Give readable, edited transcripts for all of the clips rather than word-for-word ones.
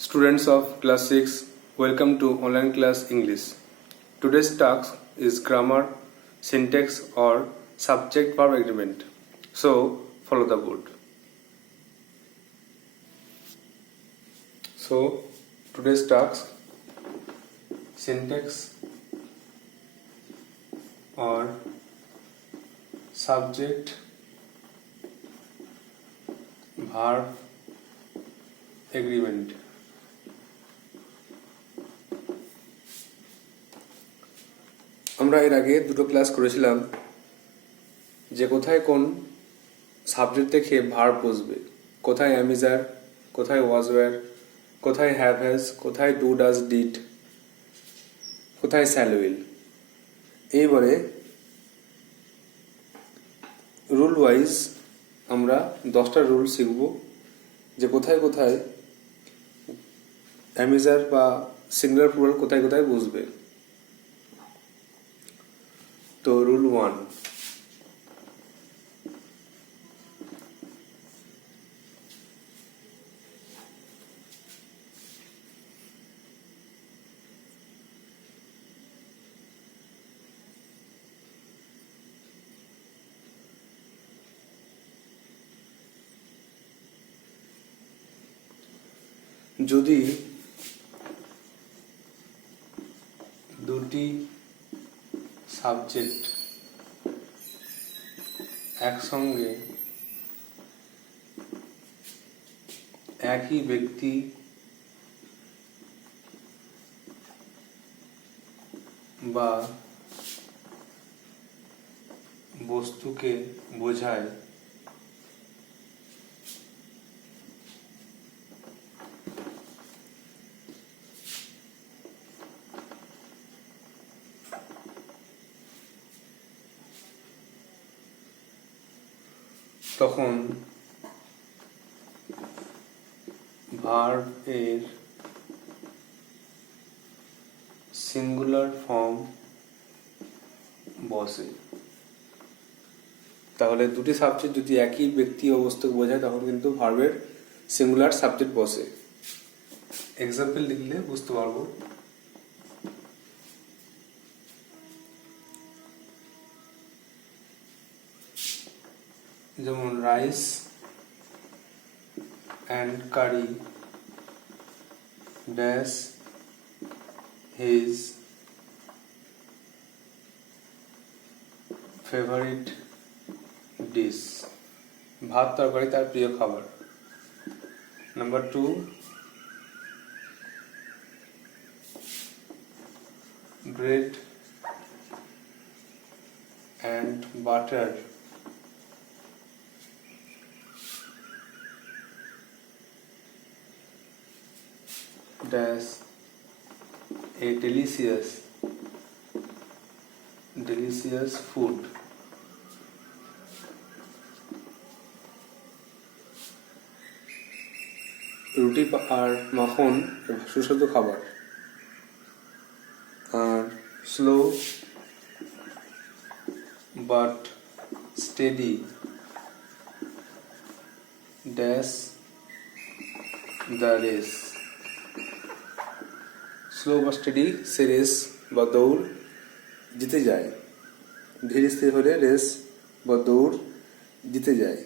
Students of class 6, welcome to online class English. Today's task is grammar, syntax or subject verb agreement. So, follow the board. So, today's task syntax or subject verb agreement. আমরা এর আগে দুটো class করেছিলাম যে কোথায় কোন subject থেকে verb বসবে, কোথায় অ্যামিজার, কোথায় ওয়াজ ওয়্যার, কোথায় হ্যাভ হ্যাজ, কোথায় ডু ডাজ ডিড, কোথায় শ্যাল উইল। এইবারে রুল ওয়াইজ আমরা 10টা রুল শিখব যে কোথায় কোথায় অ্যামিজার বা সিঙ্গুলার প্লুরাল কোথায় কোথায় বসবে। তো রুল 1, যদি দুটি সাবজেক্ট একসঙ্গে একই ব্যক্তি বা বস্তুকে বোঝায় তখন ভার্ব এর সিঙ্গুলার ফর্ম বসে। তাহলে দুটি সাবজেক্ট যদি একই ব্যক্তি ও বস্তুকে বোঝায় তখন কিন্তু ভার্বের সিঙ্গুলার সাবজেক্ট বসে। এক্সাম্পল লিখলে বুঝতে পারবো। যেমন rice and curry dash his favourite dish, ভাত তরকারি তার প্রিয় খাবার। Number 2, bread and butter dash a delicious food. রুটি আর মাখন সুস্বাদু খাবার। আর slow but steady dash the race. Slow বা স্টেডি সে রেস বা দৌড় জিতে যায়, ধীর স্থির হলে রেস বা দৌড় জিতে যায়।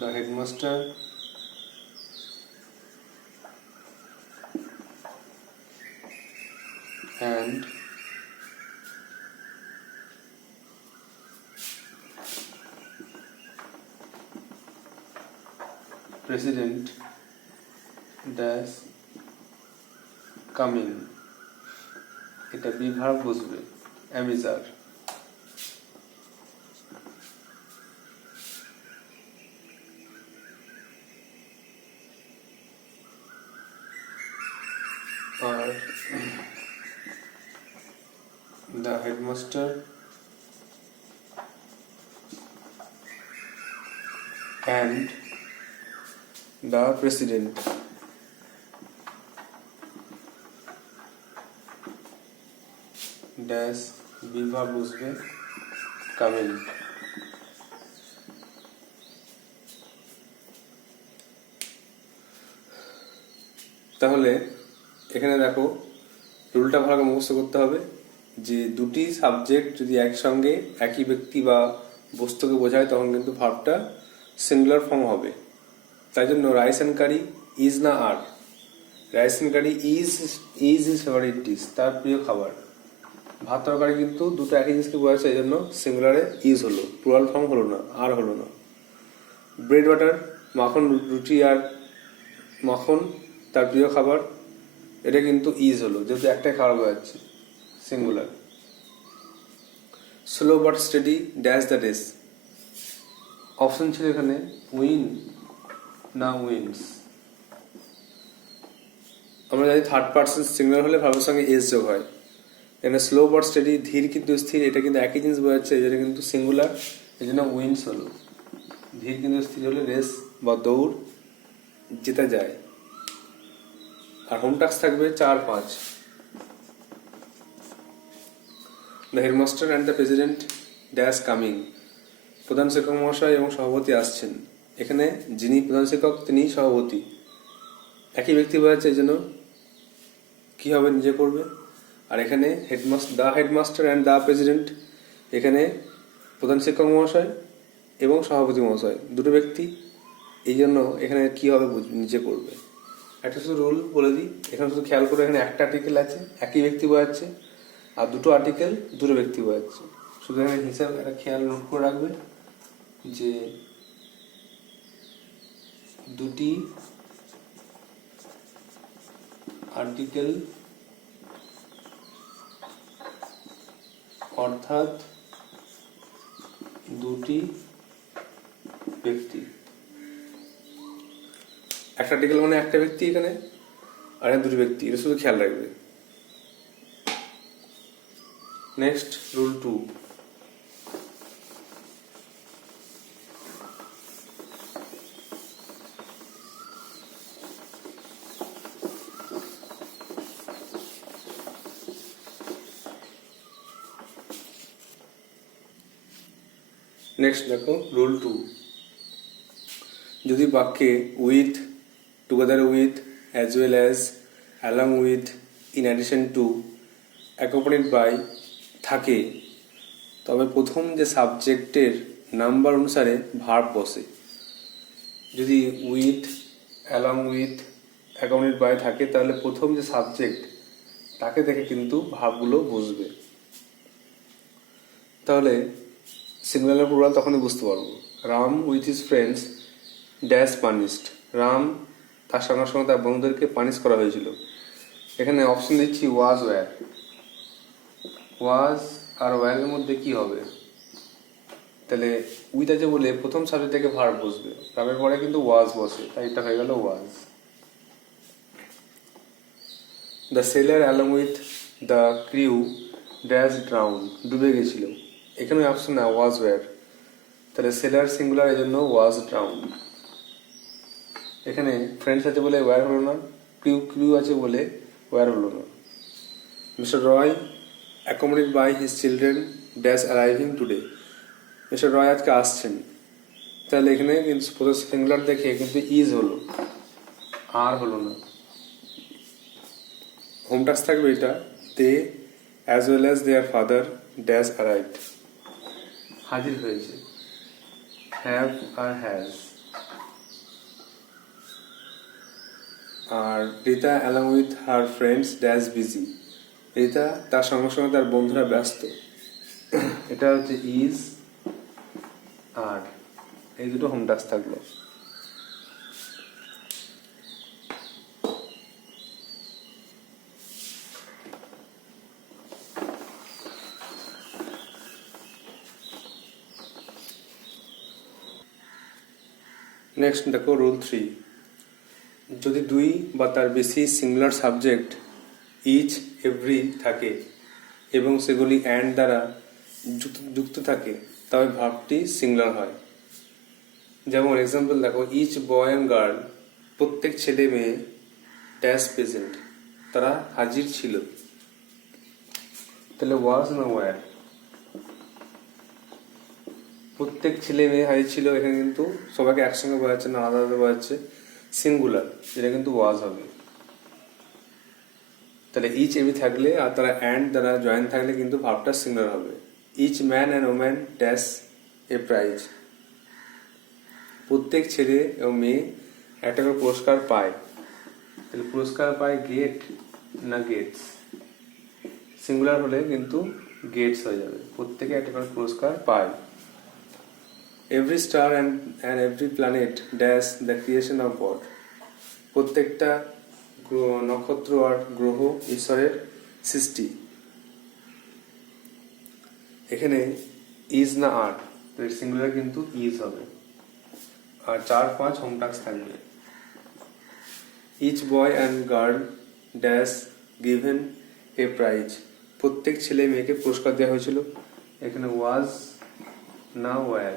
The headmaster and president dash coming, এটা বি ভার্ব বসবে অ্যামিজার। আর the headmaster and the president. Dash be verb বসবে কামিং। তাহলে এখানে দেখো রুলটা ভালো করে মুখস্থ করতে হবে যে দুটি সাবজেক্ট যদি একসঙ্গে একই ব্যক্তি বা বস্তুকে বোঝায় তখন কিন্তু ভার্বটা সিঙ্গুলার ফর্ম হবে। তাই জন্য রাইস অ্যান্ড কারি ইজ না আর, rice and curry is is favourite dish, তার প্রিয় খাবার। ভাত তরকারি কিন্তু দুটো একই জিনিসকে বোঝাচ্ছে, এই জন্য সিঙ্গুলারে ইজ হলো, প্লুরাল ফর্ম হলো না, আর হলো না। ব্রেড বাটার মাখন, রুটি আর মাখন তার প্রিয় খাবার, এটা কিন্তু ইজ হলো যেহেতু একটাই খাবার বোঝাচ্ছে, singular. Slow but steady dash the race, option ছিল এখানে উইন না উইন্স। আমরা জানি থার্ড পার্সন সিঙ্গুলার হলে ভার্বের সঙ্গে এস যোগ হয়। এখানে স্লো বাট স্টেডি ধীর কিন্তু স্থির, এটা কিন্তু একই জিনিস বোঝাচ্ছে, এই জন্য কিন্তু সিঙ্গুলার, এই জন্য উইন্স হলো। ধীর কিন্তু স্থির হলে রেস বা দৌড় জেতা যায়। আর হোম টাস্ক থাকবে 4-5। The headmaster and the president dash coming, প্রধান শিক্ষক মহাশয় এবং সভাপতি আসছেন। এখানে যিনি প্রধান শিক্ষক তিনি সভাপতি, একই ব্যক্তি বোঝাচ্ছে, এই জন্য কি হবে নিজে করবে। আর এখানে the headmaster and the president, এখানে প্রধান শিক্ষক মহাশয় এবং সভাপতি মহাশয় দুটো ব্যক্তি, এই জন্য এখানে কি হবে নিজে করবে। একটা শুধু রুল বলে দিই, এখানে শুধু খেয়াল করে এখানে একটা আর্টিকেল আছে একই ব্যক্তি বোঝাচ্ছে, আর দুটো আর্টিকেল দুটো ব্যক্তি বোঝাচ্ছে। শুধু এখানে হিসাব একটা খেয়াল নোট করে রাখবে যে দুটি আর্টিকেল অর্থাৎ দুটি ব্যক্তি, একটা আর্টিকেল মানে একটা ব্যক্তি এখানে, আর দুটি ব্যক্তি, এটা শুধু খেয়াল রাখবে। নেক্সট রুল 2, নেক্সট দেখো রুল 2, যদি বাক্যে with, together with, as well as, along with, in addition to, accompanied by থাকে, তবে প্রথম যে সাবজেক্টের নাম্বার অনুসারে ভার্ব বসে। যদি with, along with, accompanied by থাকে তাহলে প্রথম যে সাবজেক্ট তাকে দেখে কিন্তু ভার্বগুলো বসবে। তাহলে সিঙ্গুলার প্লুরাল তখনই বুঝতে পারবো। Ram with his friends dash punished, Ram তার সঙ্গে সঙ্গে তার বন্ধুদেরকে পানিশ করা হয়েছিল। এখানে অপশন দিচ্ছি ওয়াজ ওয়্যার, ওয়াজ আর ওয়্যারের মধ্যে কি হবে, তাহলে উইথ আছে বলে প্রথম সাবজেক্ট থেকে ভার্ব বসবে, রামের পরে কিন্তু ওয়াজ বসে, তাই এটা হয়ে গেল was. The sailor along with the crew dash drown, ডুবে গেছিল, এখানে অপশন না ওয়াজ ওয়্যার, তাহলে সেলার সিঙ্গুলার, এই জন্য ওয়াজ ড্রাউন। এখানে ফ্রেন্ডস আছে বলে ওয়্যার হলো না, ক্রিউ আছে বলে ওয়্যার হলো না। Mister Roy accommodated by his children dash arriving today, mister Roy আজকে আসছেন, তাহলে এখানে কিন্তু সিঙ্গুলার দেখে কিন্তু ইজ হলো, আর হলো না। হোম টাস্ক থাকবে এটা, they as well as their father dash arrived, হাজির হয়েছে, হ্যাভ আর হ্যাজ। আর Rita along with her friends dash busy, Rita তার সঙ্গে সঙ্গে তার বন্ধুরা ব্যস্ত, এটা হচ্ছে ইজ আর, এই দুটো হোম টাস্ক থাকলো। নেক্সট দেখো রুল 3, যদি দুই বা তার বেশি সিঙ্গুলার সাবজেক্ট ইচ, এভরি থাকে এবং সেগুলি অ্যান্ড দ্বারা যুক্ত থাকে তবে ভার্বটি সিঙ্গুলার হয়। যেমন এক্সাম্পল দেখো, ইচ বয় অ্যান্ড গার্ল, প্রত্যেক ছেলে মেয়ে ড্যাশ প্রেজেন্ট, তারা হাজির ছিল। তাহলে ওয়াজ না ওয়্যার? প্রত্যেক ছেলে মেয়ে হারিয়েছিল, এখানে কিন্তু সবাইকে একসঙ্গে বোঝাচ্ছে না, আলাদা আলাদা বোঝাচ্ছে, সিঙ্গুলার, যেটা কিন্তু ওয়াজ হবে। তাহলে ইচ এভি থাকলে আর তারা অ্যান্ড দ্বারা জয়েন থাকলে কিন্তু ভার্বটা সিঙ্গুলার হবে। Each man and woman dash a prize. প্রত্যেক ছেলে এবং মেয়ে একটা করে পুরস্কার পায়। তাহলে পুরস্কার পায় গেট না গেটস? সিঙ্গুলার হলে কিন্তু গেটস হয়ে যাবে। প্রত্যেকে একটা করে পুরস্কার পায়। Every star and every planet dash the creation of god. প্রত্যেকটা নক্ষত্র আর গ্রহ ঈশ্বরের সৃষ্টি। এখানে ইজ না আর, সিঙ্গুলার কিন্তু ইজ হবে। আর 4-5 হোম টাস্ক থাকবে। Each boy and girl dash given a prize. প্রত্যেক ছেলে মেয়েকে পুরস্কার দেওয়া হয়েছিল। এখানে ওয়াজ না ওয়্যার?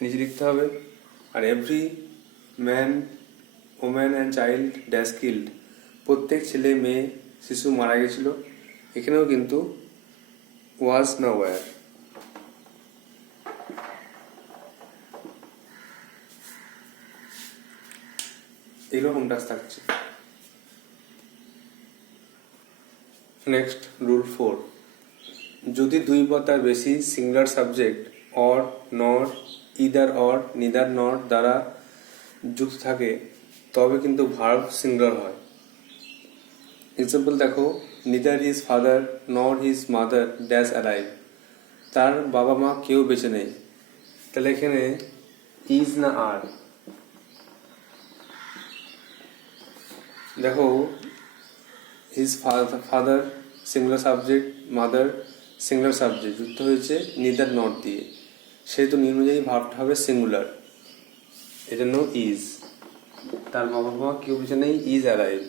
নিচে লিখতে হবে। আর every man woman and child dash killed. প্রত্যেক ছেলে মেয়ে শিশু মারা গেছিল। এখানেও কিন্তু ওয়াজ না ওয়্যার? এগুলো হোম টাস্ক থাকছে। নেক্সট রুল 4, যদি 2 বা তার বেশি সিঙ্গুলার সাবজেক্ট অর নর ইদার অর নিদার নর দ্বারা যুক্ত থাকে তবে কিন্তু ভার্ব সিঙ্গুলার হয়। এক্সাম্পল দেখো, নিদার হিজ ফাদার নর হিজ মাদার ড্যাশ অ্যালাইভ। তার বাবা মা কেউ বেঁচে নেই। তাহলে এখানে ইজ না আর? দেখো, his father singular subject, mother singular subject যুক্ত হয়েছে নিদার নট দিয়ে, সেহেতু নির্মজায়ী ভাবটা হবে সিঙ্গুলার, এজন্য ইজ। তার বাবা মা কেউ বেঁচে নেই, is alive.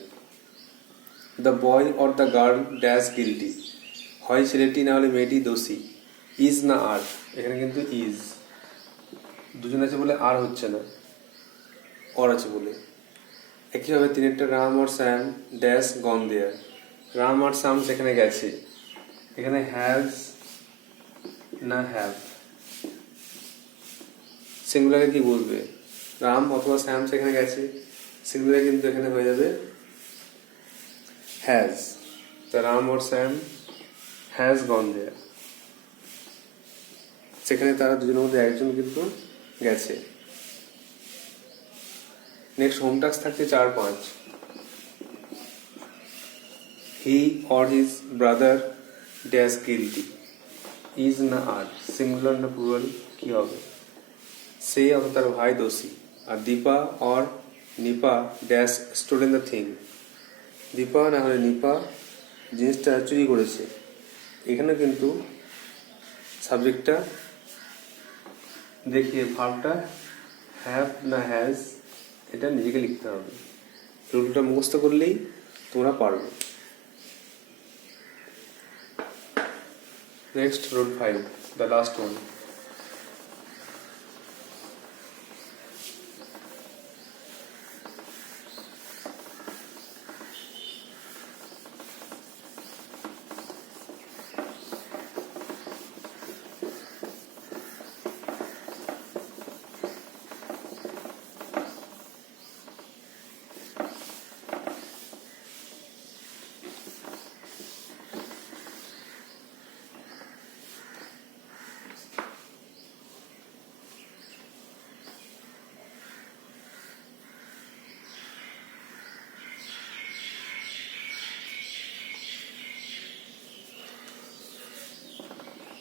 The boy or the girl dash guilty. হয় ছেলেটি না হলে মেয়েটি দোষী। ইজ না আর? এখানে কিন্তু ইজ। দুজন আছে বলে আর হচ্ছে না, অর আছে বলে। একইভাবে 3 রাম আর স্যাম ড্যাশ গন দেয়ার। রাম আর শ্যাম সেখানে গেছে। এখানে হ্যাজ না হ্যাভ? সিঙ্গুলারে কি বলবে? রাম অথবা শ্যাম সেখানে গেছে, সিঙ্গুলারে কিন্তু এখানে হয়ে যাবে হ্যাজ। তো রাম আর শ্যাম হ্যাজ গন দেয়ার। সেখানে তারা দুজনের মধ্যে একজন কিন্তু গেছে। নেক্সট হোম টাস্ক থাকছে 4-5। He or his brother dash guilty. Is না আর? সিঙ্গুলার না প্লুরাল কি হবে? সে অথবা তার ভাই দোষী। আর Dipa or Nipa dash stolen the thing. Dipa না হলে নিপা জিনিসটা চুরি করেছে। এখানে কিন্তু সাবজেক্টটা দেখিয়ে ভার্বটা হ্যাভ না হ্যাজ এটা নিজেকে লিখতে হবে। রুলটা মুখস্থ করলেই তোমরা পারবে। Next rule 5, the last one.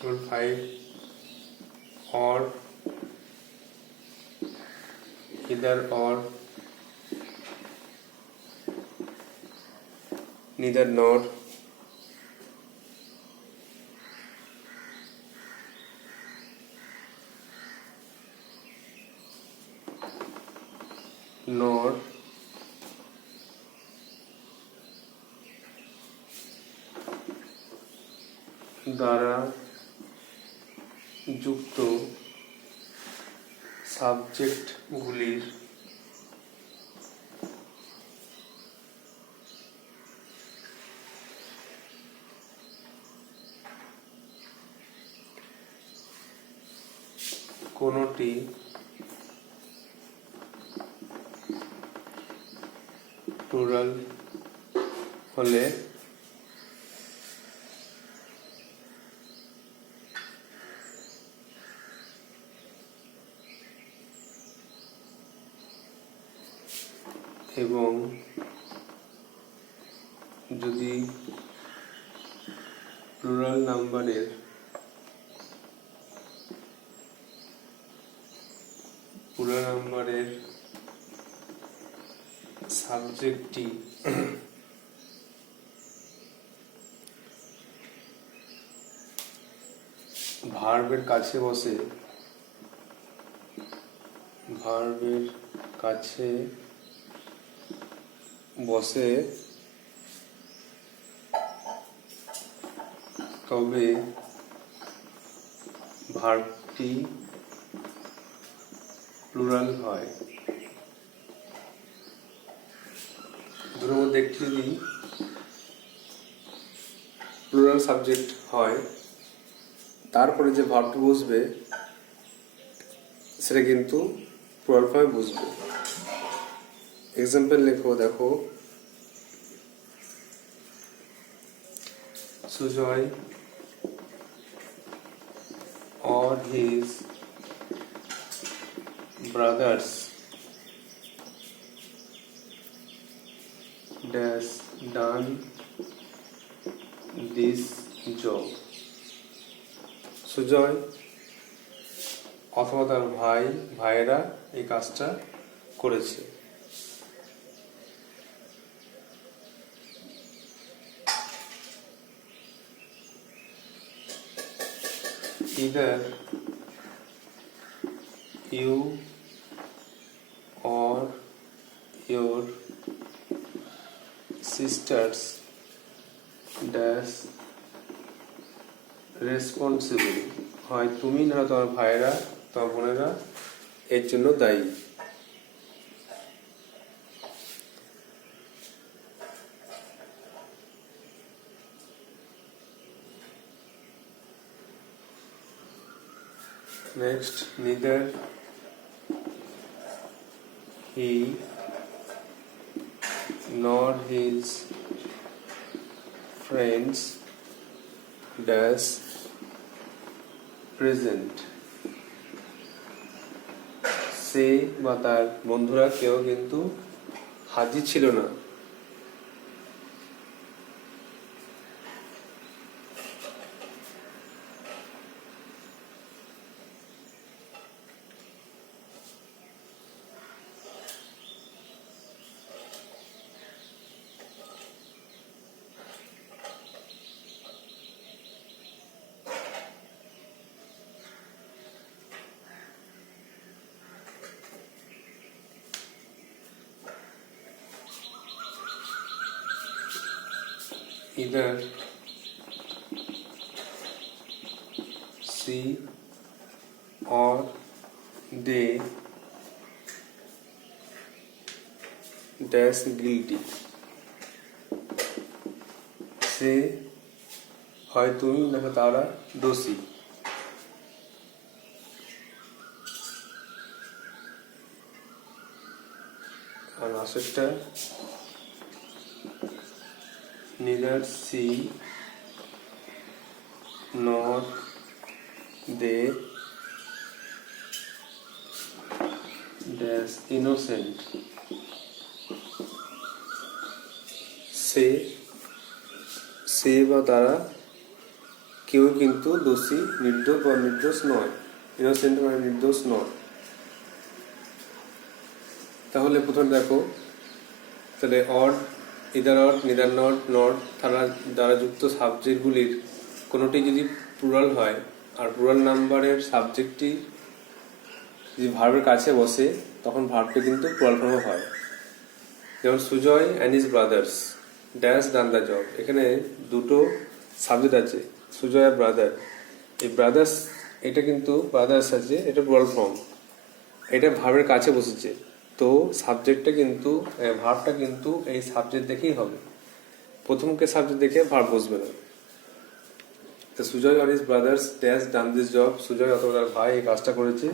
Rule 5, or, either or, neither nor, nor, দ্বারা যুক্ত সাবজেক্টগুলির কোনোটি প্লুরাল হলে এবং যদি প্লুরাল নাম্বারের সাবজেক্টটি ভার্বের কাছে বসে তবে ভার্বটি প্লুরাল হয়। দুটোর মধ্যে একটি যদি প্লুরাল সাবজেক্ট হয়, তারপরে যে ভার্বটি বসবে সেটা কিন্তু প্লুরাল ফর্মে বসবে। এক্সাম্পল লেখো, দেখো, Sujoy or his brothers dash done this job. Sujoy অথবা তার ভাইয়েরা এই কাজটা করেছে। Either you or your sisters dash responsible, হয় তুমি না তোমার ভাইয়েরা তোমার বোনেরা এর জন্য দায়ী। Next, neither he nor his friends dash present, সে বা তার বন্ধুরা কেউ কিন্তু হাজির ছিল না। Either she or they dash guilty, সে হয় তুমি না তারা দোষী। আর লাস্টেরটা neither she nor they dash innocent, সে বা তারা কেউ কিন্তু দোষী, নির্দোষ বা নির্দোষ নয়। ইনোসেন্ট মানে নির্দোষ নয়। তাহলে প্রথমে দেখো, তাহলে odd, either odd, neither not, not দ্বারা যুক্ত সাবজেক্টগুলির কোনোটি যদি প্লুরাল হয় আর প্লুরাল নাম্বারের সাবজেক্টটি যদি ভার্বের কাছে বসে তখন ভার্বটি কিন্তু প্লুরাল ফর্মে হয়। যেমন Sujoy and his brothers dash done the job, এখানে দুটো সাবজেক্ট আছে, সুজয় আর ব্রাদার। এই ব্রাদার্স এটা কিন্তু ব্রাদার্স আছে, এটা প্লুরাল ফর্ম, এটা ভার্বের কাছে বসেছে, তো সাবজেক্টটা কিন্তু ভার্বটা কিন্তু এই সাবজেক্ট দেখেই হবে। প্রথমকে সাবজেক্ট দেখে ভার্ব বসবে না। তো সুজয় আর his brothers dash done this job, Sujoy অথবা তার ভাই এই কাজটা করেছে।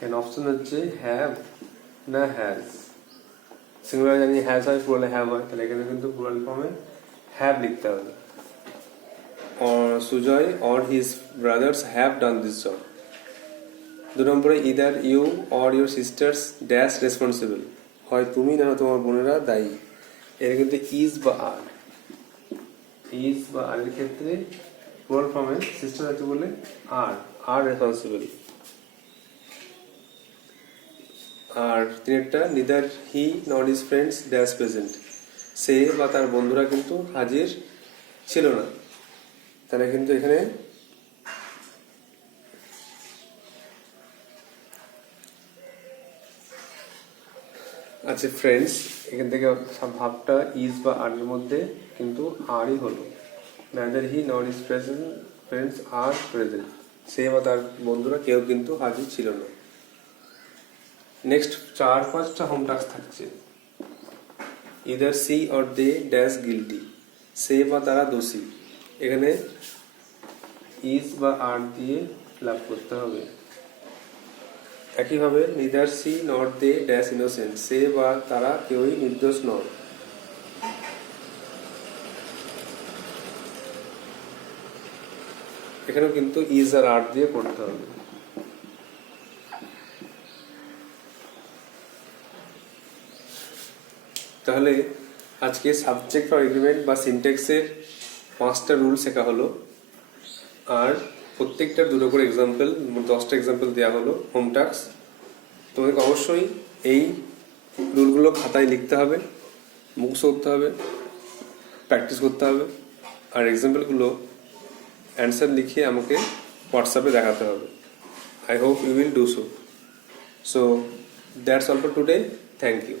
এখানে অপশন হচ্ছে হ্যাভ না হ্যাজ। সিঙ্গুলার জানি হ্যাজ হয়, প্লুরালে হ্যাভ হয়, তাহলে এখানে কিন্তু প্লুরাল ফর্মে হ্যাভ লিখতে হবে। or Sujoy or his brothers have done this job. 2 নম্বরে either you or your sisters dash responsible, হয় তুমি না তোমার বোনেরা দায়ী। এর কিন্তু is বা are, is বা are এর ক্ষেত্রে প্লুরাল ফর্মে সিস্টার আছে বলে are responsible। আর তিনটা neither he nor his friends dash present, সে বা তার বন্ধুরা কিন্তু হাজির ছিল না, তাহলে কিন্তু এখানে আচ্ছা ফ্রেন্ডস, এখান থেকে ভাবটা ইজ বা আর এর মধ্যে কিন্তু আরই হলো। neither he nor his friends are present, সে বা তার বন্ধুরা কেউ কিন্তু হাজির ছিল না। নেক্সট 4-5টা হোম টাস্ক থাকছে। either she or they dash guilty, সে বা তারা দোষী, এখানে ইজ বা আর দিয়ে লাভ করতে হবে। একইভাবে neither she nor they dash innocent, সে বা তারা কেউই নির্দোষ নয়, এখানেও কিন্তু ইজ আর আর দিয়ে করতে হবে। তাহলে আজকে সাবজেক্ট বা এগ্রিমেন্ট বা সিনট্যাক্সের 5টা রুল শেখা হলো, আর প্রত্যেকটার 2টো করে এক্সাম্পল, 10টা এক্সাম্পল দেওয়া হলো হোম টাস্ক। তোমাকে অবশ্যই এই রুলগুলো খাতায় লিখতে হবে, মুখস্থ করতে হবে, প্র্যাকটিস করতে হবে, আর এক্সাম্পলগুলো অ্যান্সার লিখে আমাকে হোয়াটসঅ্যাপে দেখাতে হবে। I hope you will do so. So that's all for today. Thank you.